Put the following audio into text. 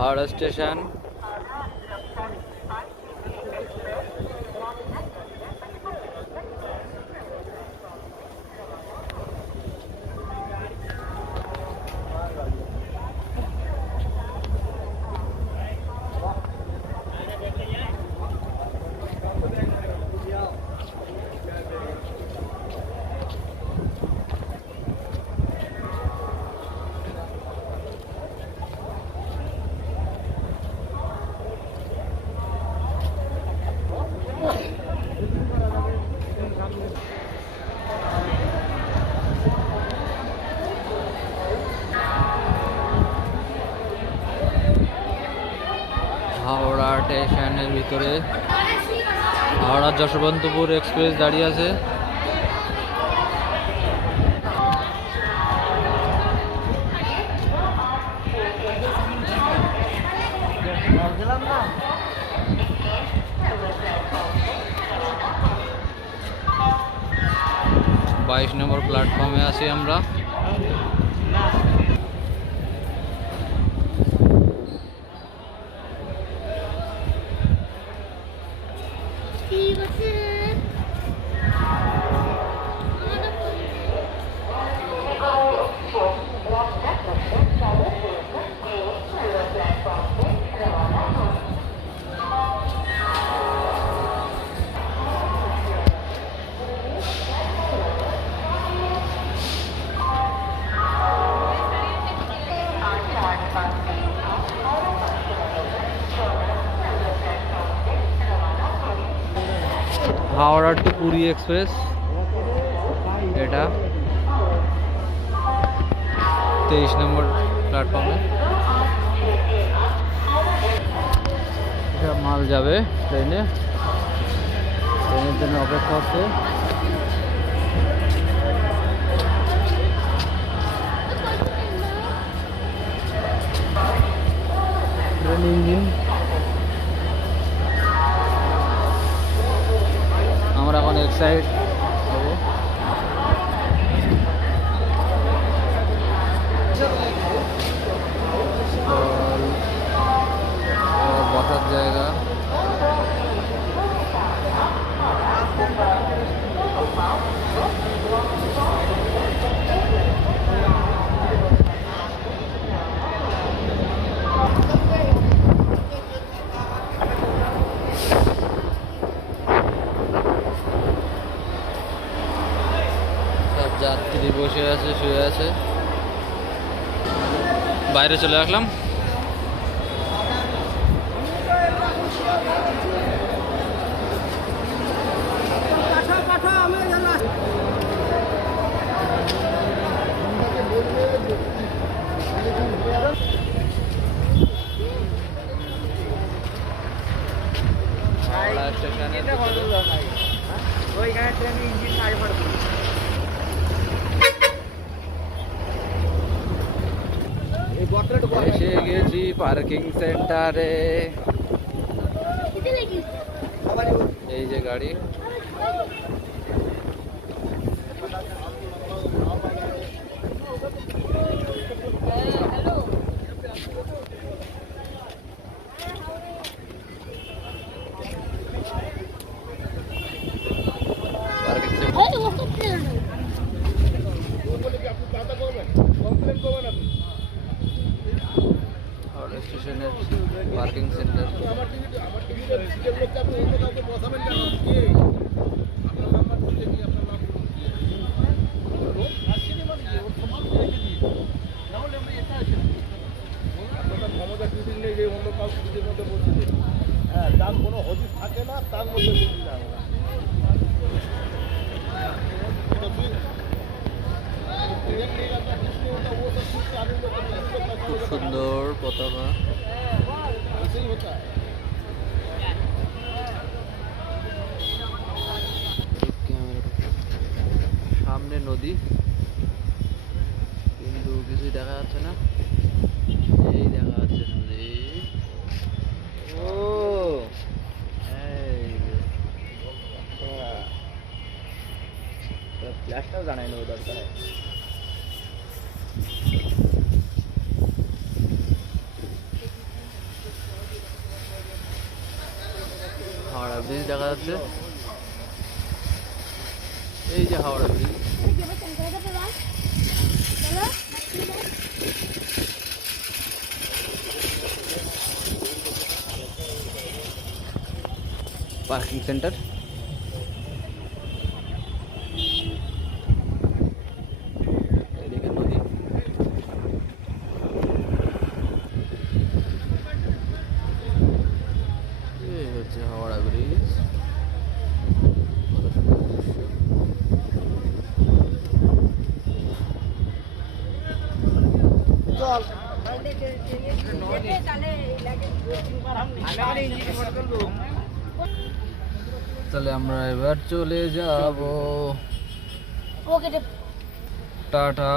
Howrah station. Howrah স্টেশনের ভিতরে Howrah Yesvantpur express দাঁড়িয়ে আছে। বাইশ নম্বর প্ল্যাটফর্মে আছি আমরা। হাওড়া টু পুরী এক্সপ্রেস এটা 23 নম্বর প্ল্যাটফর্মে। মাল যাবে ট্রেনের জন্য অপেক্ষা হচ্ছে। ট্রেন ইঞ্জিন আমরা এখন এক্সাইট হব। বসার জায়গা যাত্রী বসে আছে, শুয়ে আছে। বাইরে চলে আসলাম। এসে গেছি পার্কিং সেন্টারে। এই যে গাড়ি, পার্কিং সেন্টার স্টেশনের পার্কিং সেন্টার। তার কোনো হদিস থাকে না, তার মধ্যে খুব সুন্দর পতাকা। সামনে নদী, কিন্তু কিছুই দেখা যাচ্ছে না। এই দেখা যাচ্ছে নদী। ও ফ্ল্যাশটাও জানাই নেবো দরকার। যাচ্ছে। এই যে হাওড়া ব্রিজ। Parking centre. এদিকে নদী। এই হচ্ছে হাওড়া ব্রিজ। কত সুন্দর দৃশ্য। চল তাহলে আমরা এবার চলে যাব। টাটা।